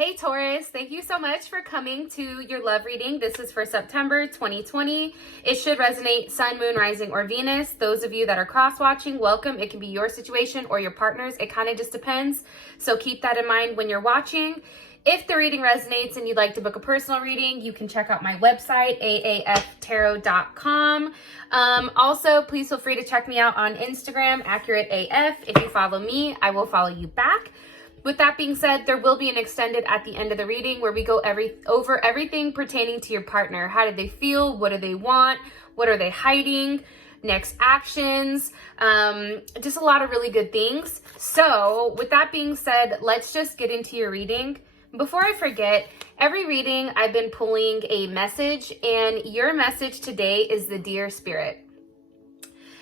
Hey Taurus, thank you so much for coming to your love reading. This is for September 2020. It should resonate Sun, Moon, Rising, or Venus. Those of you that are cross-watching, welcome. It can be your situation or your partner's. It kind of just depends. So keep that in mind when you're watching. If the reading resonates and you'd like to book a personal reading, you can check out my website, aaftarot.com. Also, please feel free to check me out on Instagram, AccurateAF. If you follow me, I will follow you back. With that being said, there will be an extended at the end of the reading where we go over everything pertaining to your partner. How did they feel? What do they want? What are they hiding? Next actions, just a lot of really good things. So with that being said, let's just get into your reading. Before I forget, every reading I've been pulling a message, and your message today is the Dear Spirit.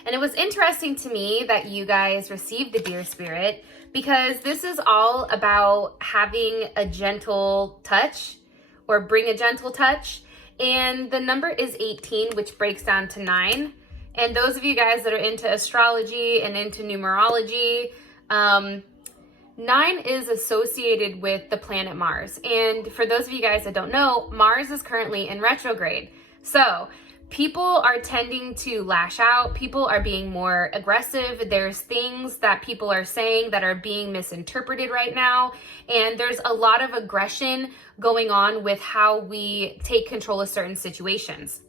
And it was interesting to me that you guys received the Dear Spirit, because this is all about having a gentle touch, or bring a gentle touch. And the number is 18, which breaks down to 9. And those of you guys that are into astrology and into numerology, 9 is associated with the planet Mars. And for those of you guys that don't know, Mars is currently in retrograde. So people are tending to lash out. People are being more aggressive. There's things that people are saying that are being misinterpreted right now. And there's a lot of aggression going on with how we take control of certain situations.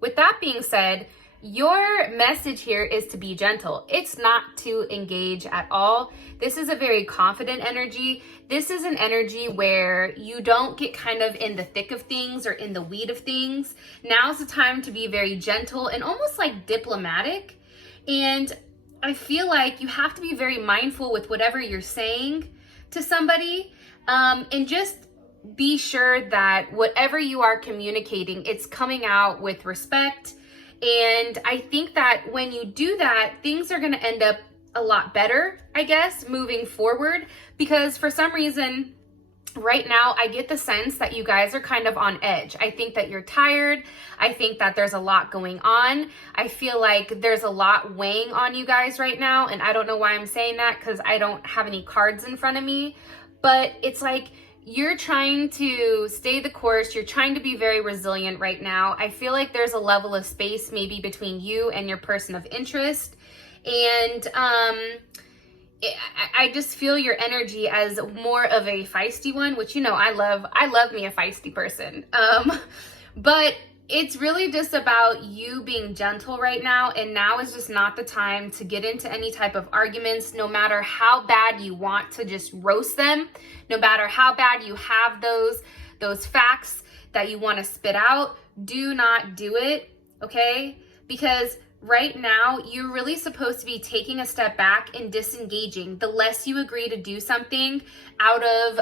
With that being said, your message here is to be gentle. It's not to engage at all. This is a very confident energy. This is an energy where you don't get kind of in the thick of things or in the weed of things. Now's the time to be very gentle and almost like diplomatic. And I feel like you have to be very mindful with whatever you're saying to somebody, and just be sure that whatever you are communicating, it's coming out with respect. And I think that when you do that, things are going to end up a lot better, I guess, moving forward. Because for some reason, right now, I get the sense that you guys are kind of on edge. I think that you're tired. I think that there's a lot going on. I feel like there's a lot weighing on you guys right now. And I don't know why I'm saying that, because I don't have any cards in front of me. But it's like, you're trying to stay the course. You're trying to be very resilient right now. I feel like there's a level of space maybe between you and your person of interest. And I just feel your energy as more of a feisty one, which, you know, I love me a feisty person. But it's really just about you being gentle right now. And now is just not the time to get into any type of arguments, no matter how bad you want to just roast them, no matter how bad you have those facts that you want to spit out. Do not do it, okay? Because right now, you're really supposed to be taking a step back and disengaging. The less you agree to do something out of,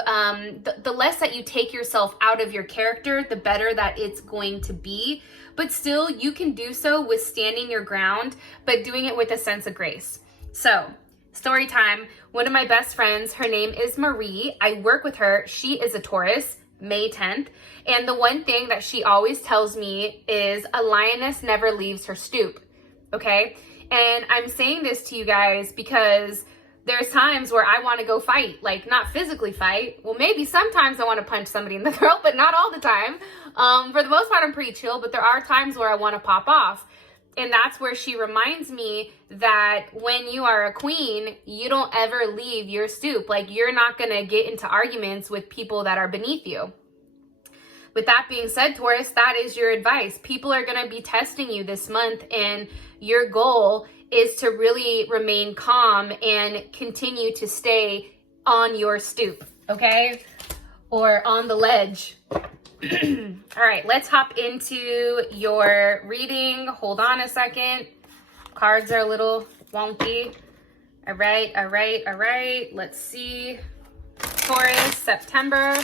the less that you take yourself out of your character, the better that it's going to be. But still, you can do so with standing your ground, but doing it with a sense of grace. So, story time. One of my best friends, her name is Marie. I work with her. She is a Taurus, May 10th. And the one thing that she always tells me is a lioness never leaves her stoop. Okay. And I'm saying this to you guys because there's times where I want to go fight, like not physically fight. Well, maybe sometimes I want to punch somebody in the throat, but not all the time. For the most part, I'm pretty chill, but there are times where I want to pop off. And that's where she reminds me that when you are a queen, you don't ever leave your stoop. Like, you're not going to get into arguments with people that are beneath you. With that being said, Taurus, that is your advice. People are going to be testing you this month, and your goal is to really remain calm and continue to stay on your stoop, okay? Or on the ledge. All right, let's hop into your reading. Hold on a second. Cards are a little wonky. All right. Let's see. Taurus, September.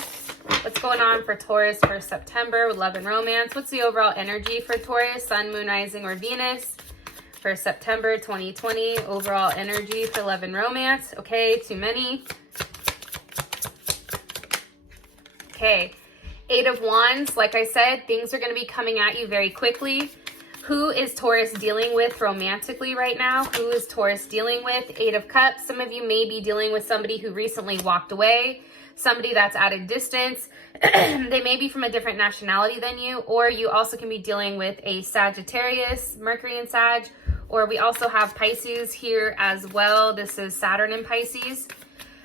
What's going on for Taurus for September with love and romance? What's the overall energy for Taurus, Sun, Moon, Rising, or Venus for September 2020? Overall energy for love and romance. Okay, too many. Okay, 8 of Wands. Like I said, things are going to be coming at you very quickly. Who is Taurus dealing with romantically right now? Who is Taurus dealing with? 8 of Cups. Some of you may be dealing with somebody who recently walked away. somebody that's at a distance. They may be from a different nationality than you, or you also can be dealing with a Sagittarius, Mercury in Sag, or we also have Pisces here as well. This is Saturn in Pisces.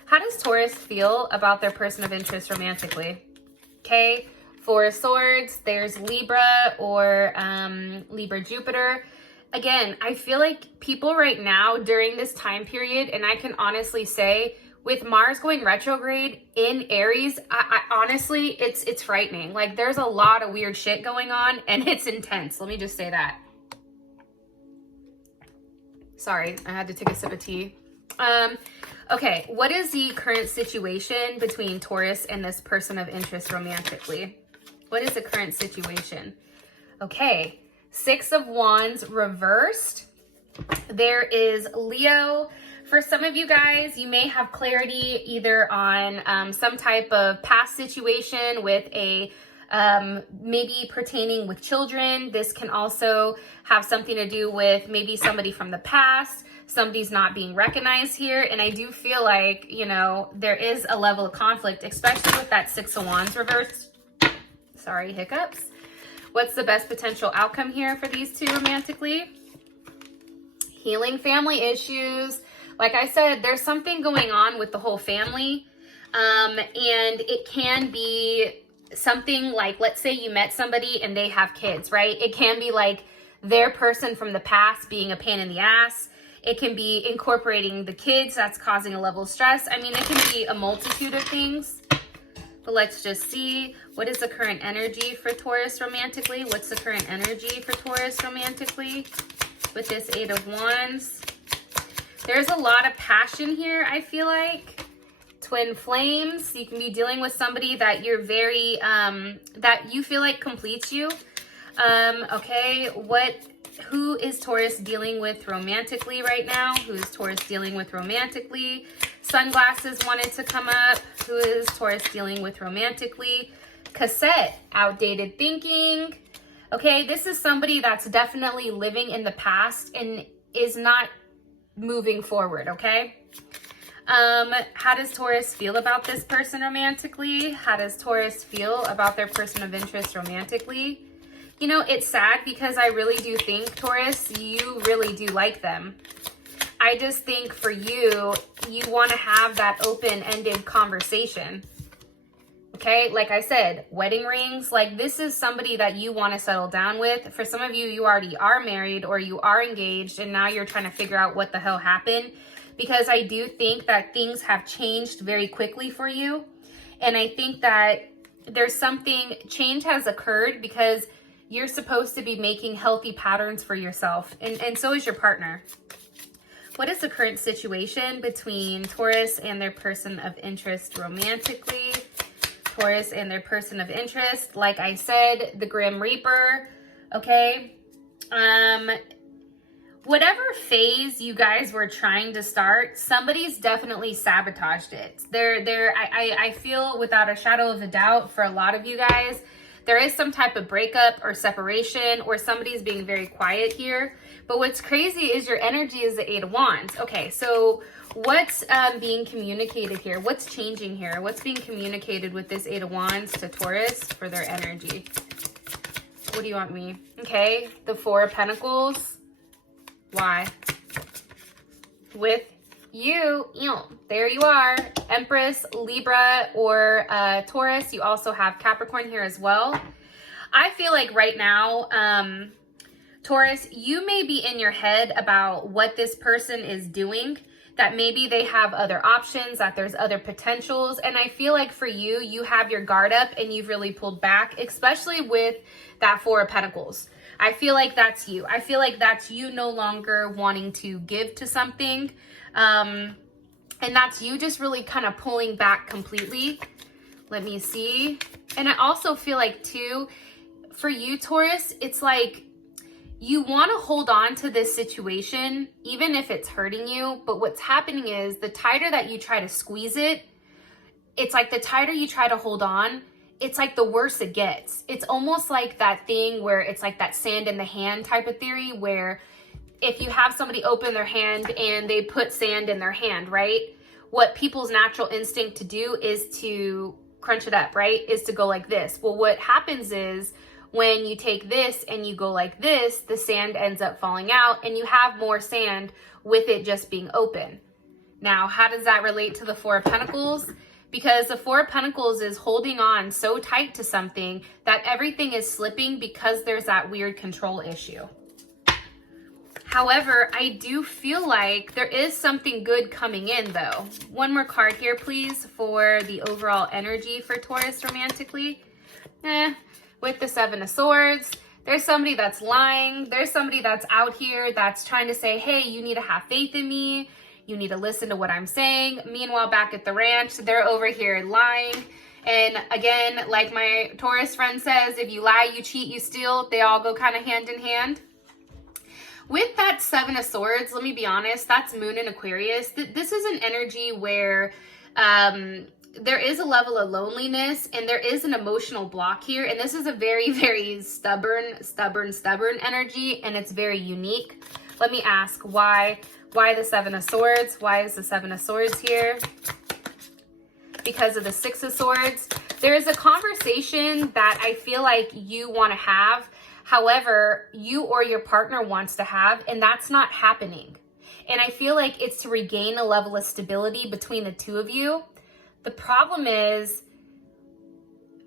How does Taurus feel about their person of interest romantically? Okay, Four of Swords, there's Libra or Libra Jupiter. Again, I feel like people right now during this time period, and I can honestly say with Mars going retrograde in Aries, I honestly, it's frightening. Like there's a lot of weird shit going on and it's intense. Let me just say that. Sorry, I had to take a sip of tea. Okay, what is the current situation between Taurus and this person of interest romantically? What is the current situation? Okay, Six of Wands reversed. There is Leo. For some of you guys, you may have clarity either on some type of past situation with a maybe pertaining with children. This can also have something to do with maybe somebody from the past. Somebody's not being recognized here. And I do feel like, you know, there is a level of conflict, especially with that Six of Wands reversed. Sorry, hiccups. What's the best potential outcome here for these two romantically? Healing family issues. Like I said, there's something going on with the whole family. And it can be something like, let's say you met somebody and they have kids, right? It can be like their person from the past being a pain in the ass. It can be incorporating the kids that's causing a level of stress. I mean, it can be a multitude of things. But let's just see, what is the current energy for Taurus romantically? What's the current energy for Taurus romantically with this Eight of Wands? There's a lot of passion here, I feel like. Twin flames. You can be dealing with somebody that you're very, that you feel like completes you. Okay, who is Taurus dealing with romantically right now? Who is Taurus dealing with romantically? Sunglasses wanted to come up. Who is Taurus dealing with romantically? Cassette, outdated thinking. Okay, this is somebody that's definitely living in the past and is not moving forward, okay? How does Taurus feel about this person romantically? How does Taurus feel about their person of interest romantically? You know, it's sad because I really do think, Taurus, you really do like them. I just think for you, you want to have that open-ended conversation. Okay, like I said, wedding rings, like this is somebody that you want to settle down with. For some of you, you already are married or you are engaged and now you're trying to figure out what the hell happened. Because I do think that things have changed very quickly for you. And I think that there's something, change has occurred because you're supposed to be making healthy patterns for yourself. And so is your partner. What is the current situation between Taurus and their person of interest romantically? Taurus and their person of interest. Like I said, the Grim Reaper, okay? Whatever phase you guys were trying to start, somebody's definitely sabotaged it. I feel without a shadow of a doubt for a lot of you guys, there is some type of breakup or separation or somebody's being very quiet here. But what's crazy is your energy is the Eight of Wands. Okay, so what's being communicated here? What's changing here? What's being communicated with this Eight of Wands to Taurus for their energy? What do you want me? Okay, the Four of Pentacles. Why? With you, there you are. Empress, Libra, or Taurus. You also have Capricorn here as well. I feel like right now, Taurus, you may be in your head about what this person is doing, that maybe they have other options, that there's other potentials. And I feel like for you, you have your guard up and you've really pulled back, especially with that Four of Pentacles. I feel like that's you. I feel like that's you no longer wanting to give to something. And that's you just really kind of pulling back completely. Let me see. And I also feel like too, for you, Taurus, it's like you want to hold on to this situation, even if it's hurting you. But what's happening is the tighter that you try to squeeze it, it's like the tighter you try to hold on, it's like the worse it gets. It's almost like that thing where it's like that sand in the hand type of theory, where if you have somebody open their hand and they put sand in their hand, right? what people's natural instinct to do is to crunch it up, right? Is to go like this. Well, what happens is when you take this and you go like this, the sand ends up falling out and you have more sand with it just being open. Now, how does that relate to the Four of Pentacles? Because the Four of Pentacles is holding on so tight to something that everything is slipping because there's that weird control issue. However, I do feel like there is something good coming in though. One more card here, please, for the overall energy for Taurus romantically. With the Seven of Swords, there's somebody that's lying. There's somebody that's out here that's trying to say, hey, you need to have faith in me. You need to listen to what I'm saying. Meanwhile, back at the ranch, they're over here lying. And again, like my Taurus friend says, if you lie, you cheat, you steal, they all go kind of hand in hand. With that Seven of Swords, let me be honest, that's Moon in Aquarius. This is an energy where there is a level of loneliness and there is an emotional block here. And this is a very, very stubborn energy, and it's very unique. Let me ask, why the Seven of Swords? Why is the Seven of Swords here? Because of the Six of Swords. There is a conversation that I feel like you want to have. However, you or your partner wants to have, and that's not happening. And I feel like it's to regain a level of stability between the two of you. The problem is,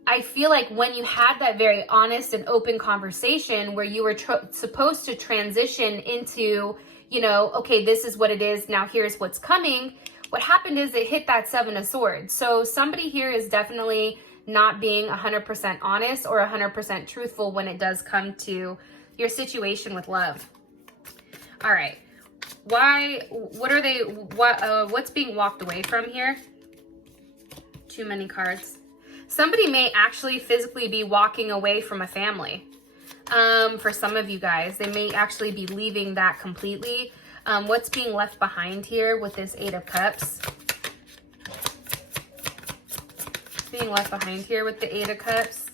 I feel like when you had that very honest and open conversation where you were supposed to transition into, you know, okay, this is what it is, now here's what's coming. What happened is it hit that Seven of Swords. So somebody here is definitely not being 100% honest or 100% truthful when it does come to your situation with love. All right. What's being walked away from here? Too many cards. Somebody may actually physically be walking away from a family. For some of you guys, they may actually be leaving that completely. What's being left behind here with this Eight of Cups? Being left behind here with the Eight of Cups.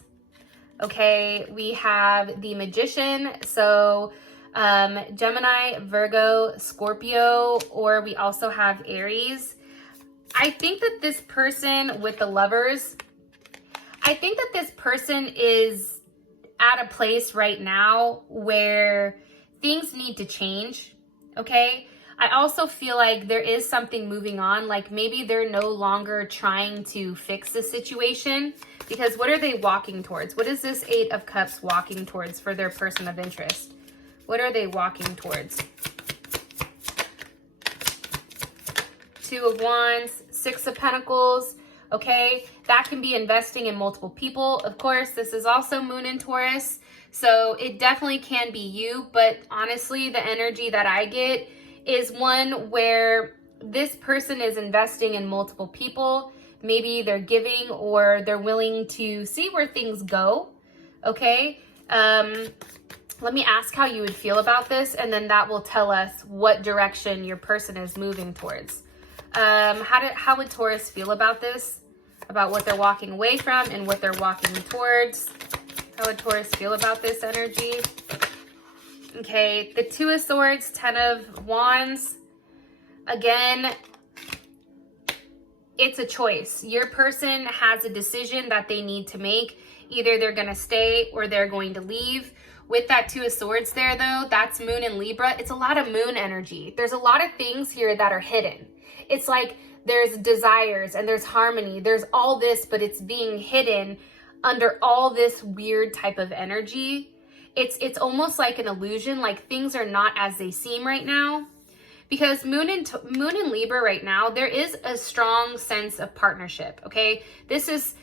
Okay, we have the Magician. So Gemini, Virgo, Scorpio, or we also have Aries. I think that this person with the Lovers, I think that this person is at a place right now where things need to change, okay? I also feel like there is something moving on, like maybe they're no longer trying to fix the situation, because what are they walking towards? What is this Eight of Cups walking towards for their person of interest? What are they walking towards? Two of Wands, Six of Pentacles, okay? That can be investing in multiple people. Of course, this is also Moon in Taurus, so it definitely can be you, but honestly, the energy that I get is one where this person is investing in multiple people. Maybe they're giving or they're willing to see where things go, okay? Let me ask how you would feel about this, and then that will tell us what direction your person is moving towards. How would Taurus feel about this? About what they're walking away from and what they're walking towards? How would Taurus feel about this energy? Okay, the Two of Swords, Ten of Wands. Again, it's a choice. Your person has a decision that they need to make. Either they're going to stay or they're going to leave. With that Two of Swords there, though, that's Moon in Libra. It's a lot of Moon energy. There's a lot of things here that are hidden. It's like there's desires and there's harmony. There's all this, but it's being hidden under all this weird type of energy. It's almost like an illusion, like things are not as they seem right now. Because Moon in Libra right now, there is a strong sense of partnership, okay? This is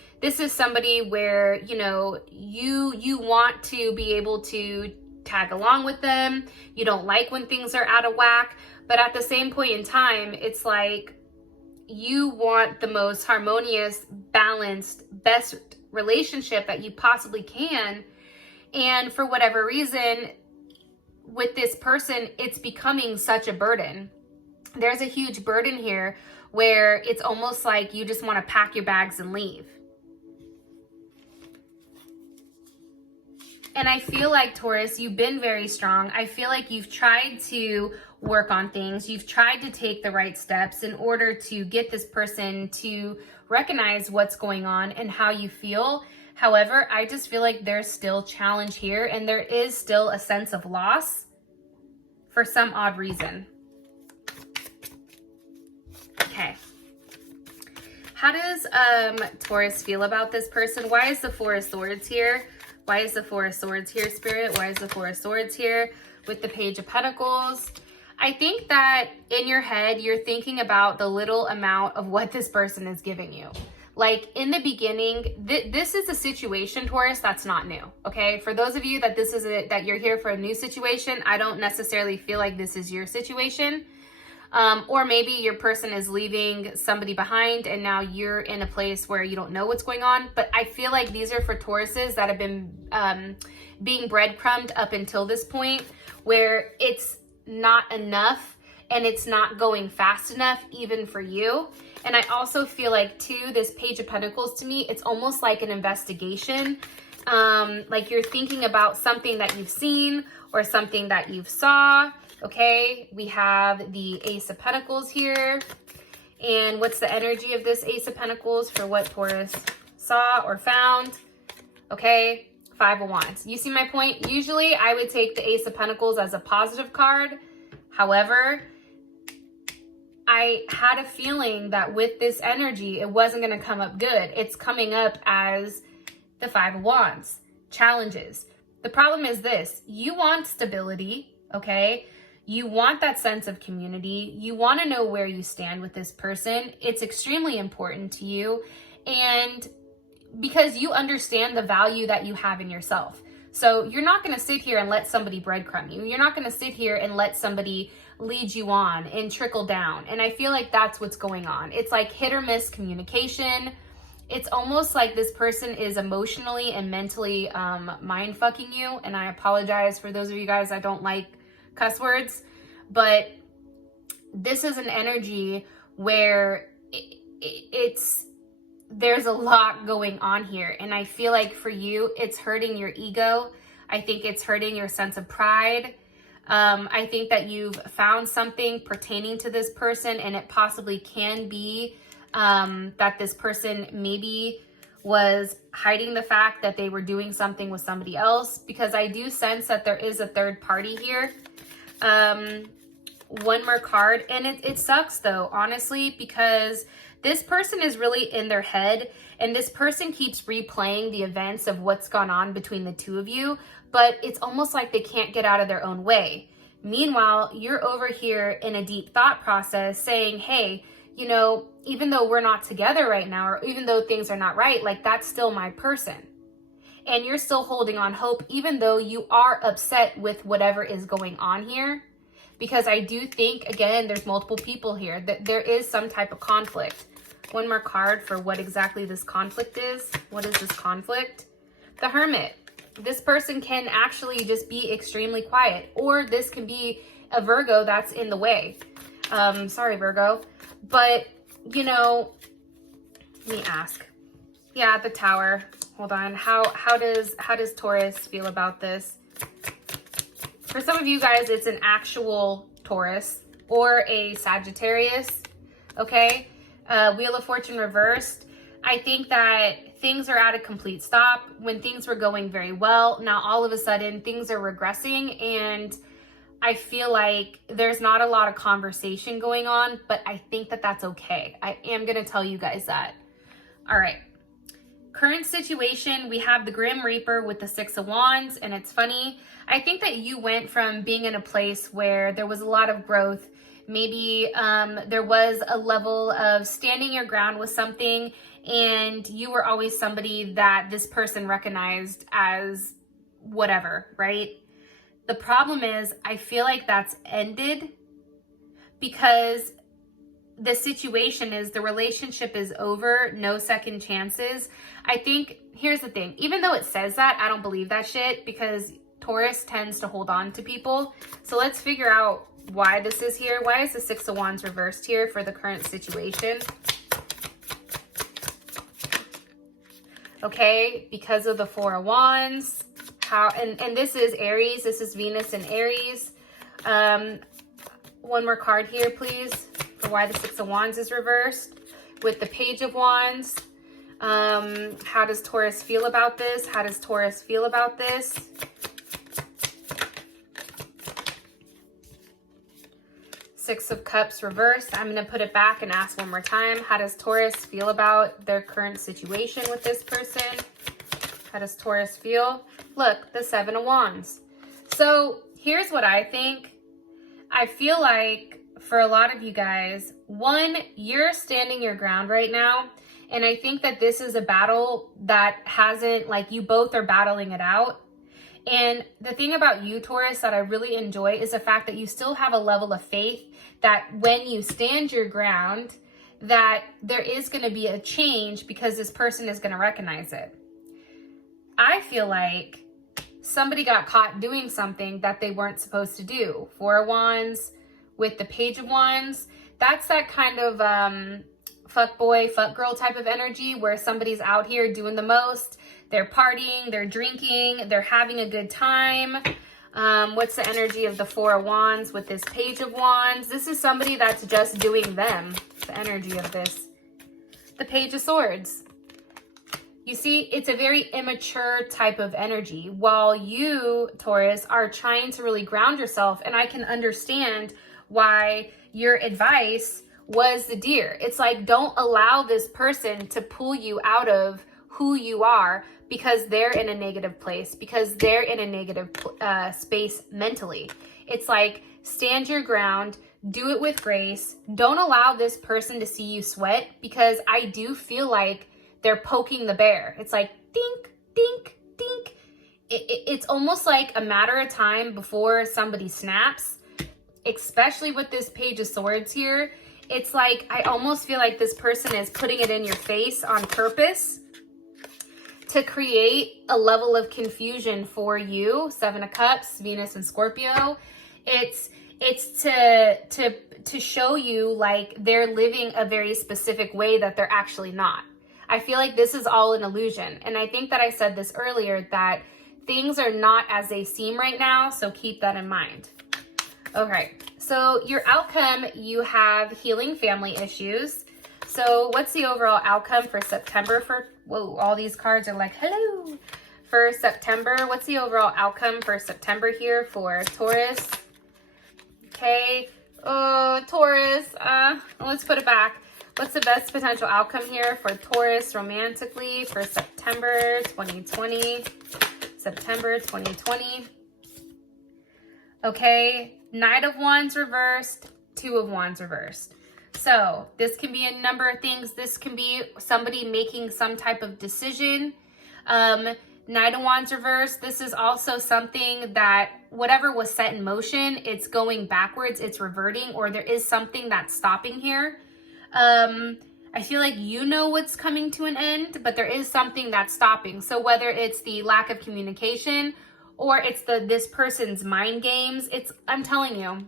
somebody where, you know, you want to be able to tag along with them. You don't like when things are out of whack, but at the same point in time, it's like you want the most harmonious, balanced, best relationship that you possibly can. And for whatever reason, with this person, it's becoming such a burden. There's a huge burden here where it's almost like you just want to pack your bags and leave. And I feel like, Taurus, you've been very strong. I feel like you've tried to work on things. You've tried to take the right steps in order to get this person to recognize what's going on and how you feel. However, I just feel like there's still challenge here, and there is still a sense of loss for some odd reason. Okay. How does Taurus feel about this person? Why is the Four of Swords here? Why is the Four of Swords here, Spirit? Why is the Four of Swords here with the Page of Pentacles? I think that in your head, you're thinking about the little amount of what this person is giving you. Like in the beginning, this is a situation, Taurus, that's not new, okay? For those of you that that you're here for a new situation, I don't necessarily feel like this is your situation. Or maybe your person is leaving somebody behind and now you're in a place where you don't know what's going on. But I feel like these are for Tauruses that have been being breadcrumbed up until this point, where it's not enough and it's not going fast enough even for you. And I also feel like too, this Page of Pentacles to me, it's almost like an investigation. Like you're thinking about something that you've seen or something that you've saw. Okay, we have the Ace of Pentacles here. And what's the energy of this Ace of Pentacles for what Taurus saw or found? Okay, Five of Wands. You see my point? Usually I would take the Ace of Pentacles as a positive card. However, I had a feeling that with this energy, it wasn't going to come up good. It's coming up as the Five of Wands. Challenges. The problem is this. You want stability, okay? You want that sense of community. You want to know where you stand with this person. It's extremely important to you. And because you understand the value that you have in yourself. So you're not going to sit here and let somebody breadcrumb you. You're not going to sit here and let somebody lead you on and trickle down. And I feel like that's what's going on. It's like hit or miss communication. It's almost like this person is emotionally and mentally mind fucking you. And I apologize for those of you guys that don't like cuss words, but this is an energy where there's a lot going on here. And I feel like for you, it's hurting your ego. I think it's hurting your sense of pride. I think that you've found something pertaining to this person, and it possibly can be that this person maybe was hiding the fact that they were doing something with somebody else, because I do sense that there is a third party here. One more card, and it sucks though, honestly, because this person is really in their head, and this person keeps replaying the events of what's gone on between the two of you, but it's almost like they can't get out of their own way. Meanwhile, you're over here in a deep thought process saying, hey, you know, even though we're not together right now, or even though things are not right, like that's still my person. And you're still holding on hope, even though you are upset with whatever is going on here. Because I do think, again, there's multiple people here, that there is some type of conflict. One more card for what exactly this conflict is. What is this conflict? The Hermit. This person can actually just be extremely quiet, or this can be a Virgo that's in the way. Sorry, Virgo. But, you know, let me ask. Yeah, the Tower. Hold on. How does Taurus feel about this? For some of you guys, it's an actual Taurus or a Sagittarius. Okay? Wheel of Fortune reversed. I think that things are at a complete stop. When things were going very well, now all of a sudden things are regressing, and I feel like there's not a lot of conversation going on, but I think that that's okay. I am going to tell you guys that. All right. Current situation, we have the Grim Reaper with the Six of Wands, and it's funny. I think that you went from being in a place where there was a lot of growth. Maybe there was a level of standing your ground with something, and you were always somebody that this person recognized as whatever, right? The problem is, I feel like that's ended because the situation is the relationship is over, no second chances. I think, here's the thing, even though it says that, I don't believe that shit, because Taurus tends to hold on to people. So let's figure out why this is here. Why is the Six of Wands reversed here for the current situation? Okay, because of the Four of Wands. how, and this is Aries. This is Venus and Aries. One more card here, please, for why the Six of Wands is reversed with the Page of Wands. How does Taurus feel about this? How does Taurus feel about this? Six of Cups reversed. I'm going to put it back and ask one more time. How does Taurus feel about their current situation with this person? How does Taurus feel? Look, the Seven of Wands. So here's what I think. I feel like for a lot of you guys, one, you're standing your ground right now. And I think that this is a battle that hasn't, like, you both are battling it out. And the thing about you, Taurus, that I really enjoy is the fact that you still have a level of faith that when you stand your ground, that there is going to be a change because this person is going to recognize it. I feel like somebody got caught doing something that they weren't supposed to do. Four of Wands with the Page of Wands. That's that kind of fuck boy, fuck girl type of energy where somebody's out here doing the most. They're partying, they're drinking, they're having a good time. What's the energy of the Four of Wands with this Page of Wands? This is somebody that's just doing them. The energy of this. The Page of Swords. You see, it's a very immature type of energy. While you, Taurus, are trying to really ground yourself, and I can understand why your advice was the Deer. It's like, don't allow this person to pull you out of who you are because they're in a negative place, because they're in a negative space mentally. It's like, stand your ground, do it with grace. Don't allow this person to see you sweat, because I do feel like they're poking the bear. It's like, dink, dink, dink. It's almost like a matter of time before somebody snaps, especially with this Page of Swords here. It's like, I almost feel like this person is putting it in your face on purpose to create a level of confusion for you. Seven of Cups, Venus and Scorpio. It's to show you like they're living a very specific way that they're actually not. I feel like this is all an illusion. And I think that I said this earlier, that things are not as they seem right now. So keep that in mind. Okay, so your outcome, you have healing family issues. So what's the overall outcome for September for, whoa, all these cards are like, hello. For September, what's the overall outcome for September here for Taurus? Okay, Taurus, let's put it back. What's the best potential outcome here for Taurus romantically for September 2020? September 2020. Okay, Knight of Wands reversed, Two of Wands reversed. So this can be a number of things. This can be somebody making some type of decision. Knight of Wands reversed. This is also something that whatever was set in motion, it's going backwards, it's reverting, or there is something that's stopping here. I feel like you know what's coming to an end, but there is something that's stopping. So whether it's the lack of communication or it's this person's mind games, I'm telling you,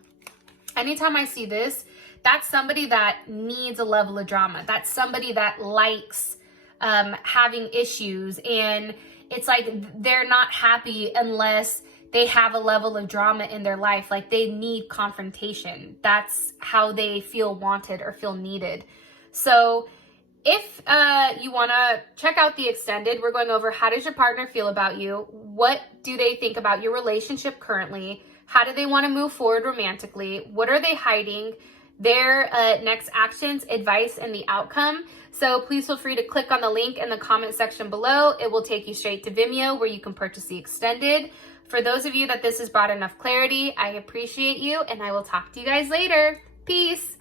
anytime I see this, that's somebody that needs a level of drama. That's somebody that likes having issues, and it's like they're not happy unless they have a level of drama in their life. Like they need confrontation. That's how they feel wanted or feel needed. So if you want to check out the extended, we're going over how does your partner feel about you? What do they think about your relationship currently? How do they want to move forward romantically? What are they hiding? Their next actions, advice, and the outcome. So please feel free to click on the link in the comment section below. It will take you straight to Vimeo where you can purchase the extended. For those of you that this has brought enough clarity, I appreciate you, and I will talk to you guys later. Peace.